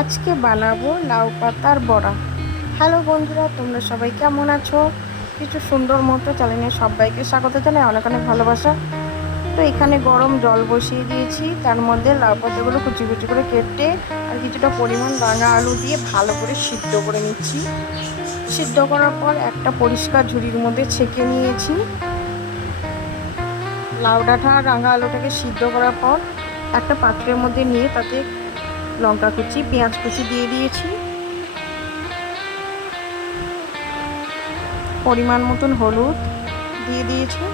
আজকে বানাবো লাউ পাতার বড়া। হ্যালো বন্ধুরা, তোমরা সবাই কেমন আছো? কিছু সুন্দর মতো চ্যানেলে সবাইকে স্বাগত জানাই, অনেক অনেক ভালোবাসা। তো এখানে গরম জল বসিয়ে দিয়েছি, তার মধ্যে লাউ পাতাগুলো কুচি কুচি করে কেটে আর কিছুটা পরিমাণ রাঙা আলু দিয়ে ভালো করে সিদ্ধ করে নিচ্ছি। সিদ্ধ করার পর একটা পরিষ্কার ঝুড়ির মধ্যে ছেঁকে নিয়েছি। লাউ ডাঁটা আর রাঙা আলুটাকে সিদ্ধ করার পর একটা পাত্রের মধ্যে নিয়ে তাতে লঙ্কা কুচি, পেঁয়াজ কুচি দিয়ে দিয়েছি, পরিমাণ মতন হলুদ দিয়ে দিয়েছি,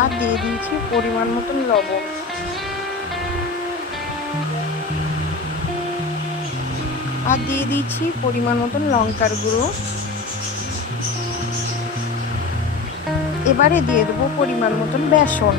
আর দিয়ে দিয়েছি পরিমাণ মতন লবণ। আর দিয়ে দিয়েছি পরিমাণ মতন লঙ্কার গুঁড়ো। এবারে দিয়ে দেবো পরিমাণ মতন বেসন।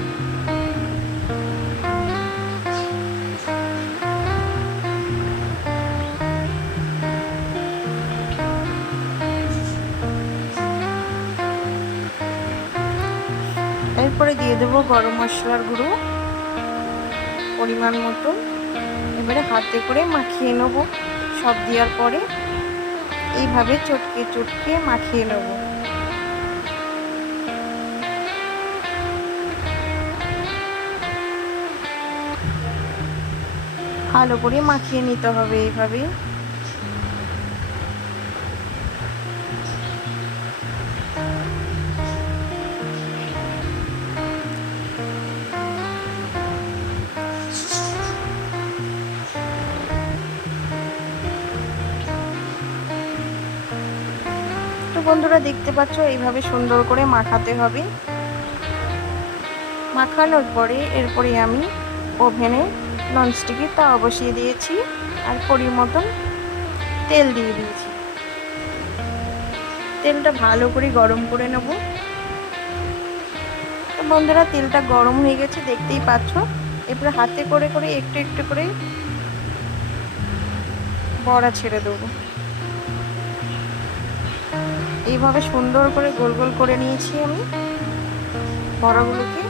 এরপরে দিয়ে দেবো গরম মশলার গুঁড়ো পরিমাণ মতন। এবারে হাতে করে মাখিয়ে নেব। সব দেওয়ার পরে এইভাবে চটকে চটকে মাখিয়ে নেব। ভালো করে মাখিয়ে নিতে হবে এইভাবে। তো বন্ধুরা দেখতে পাচ্ছ, এইভাবে সুন্দর করে মাখাতে হবে। মাখানোর পরে এরপরে আমি ওভেনে ননস্টিকের তাওয়া বসিয়ে দিয়েছি আর মতন তেল দিয়ে দিয়েছি। তেলটা ভালো করে গরম করে নেব। তো বন্ধুরা তেলটা গরম হয়ে গেছে, দেখতেই পাচ্ছ। এরপরে হাতে করে করে একটু একটু করে বড়া ছেড়ে দেবো। এইভাবে সুন্দর করে গোল গোল করে নিয়েছি আমি বড়াগুলোকে।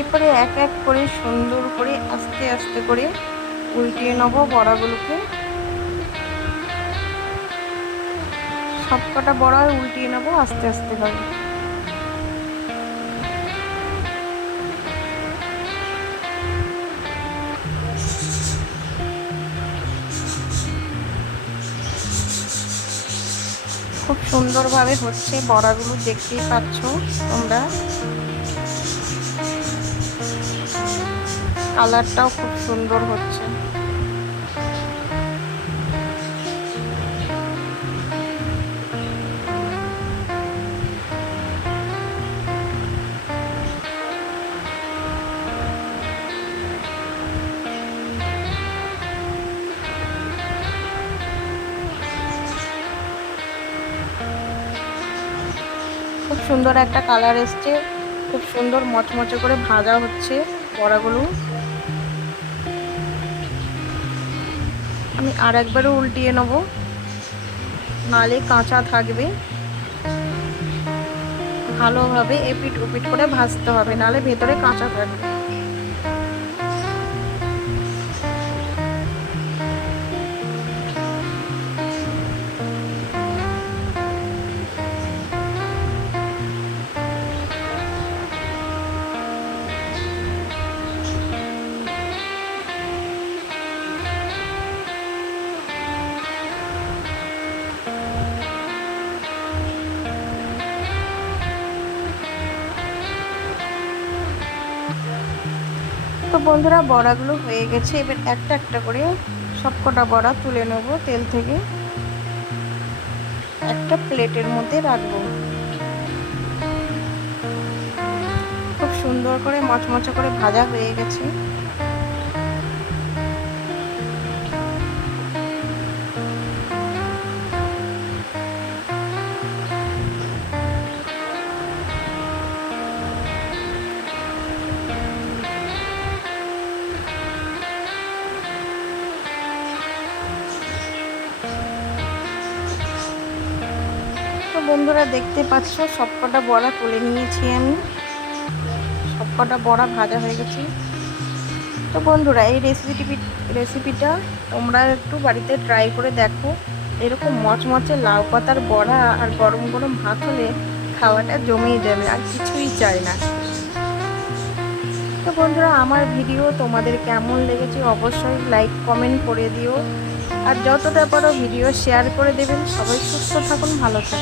এরপরে এক এক করে সুন্দর করে আস্তে আস্তে করে উল্টিয়ে নেব বড়াগুলোকে। সবকটা বড়া উল্টিয়ে নেব আস্তে আস্তে করে। খুব সুন্দরভাবে হচ্ছে বড়াগুলো, দেখতেই পাচ্ছ তোমরা। কালারটাও খুব সুন্দর হচ্ছে। খুব সুন্দর একটা কালার এসছে, খুব সুন্দর মচমচে করে ভাজা হচ্ছে বড়াগুলো। আমি আর একবারও উল্টিয়ে নেব, নালে কাঁচা থাকবে। ভালোভাবে এপিট ওপিট করে ভাজতে হবে, নালে ভেতরে কাঁচা থাকবে। বন্ধুরা বড়াগুলো হয়ে গেছে, এবার একটা একটা করে সবকটা বড়া তুলে নেব তেল থেকে, একটা প্লেটের মধ্যে রাখবো। খুব সুন্দর করে মচমচে করে ভাজা হয়ে গেছে। তো বন্ধুরা দেখতে পাচ্ছ সবকটা বড়া তুলে নিয়েছি আমি, সবকটা বড়া ভাজা হয়ে গেছে। তো বন্ধুরা এই রেসিপিটা তোমরা একটু বাড়িতে ট্রাই করে দেখো। এরকম মচমচে লাউ পাতার বড়া আর গরম গরম ভাত হলে খাওয়াটা জমেই যাবে, আর কিছুই চাই না। তো বন্ধুরা আমার ভিডিও তোমাদের কেমন লেগেছে অবশ্যই লাইক কমেন্ট করে দিও, আর যতটা পারো ভিডিও শেয়ার করে দেবেন। সবাই সুস্থ থাকুন, ভালো থাকুন।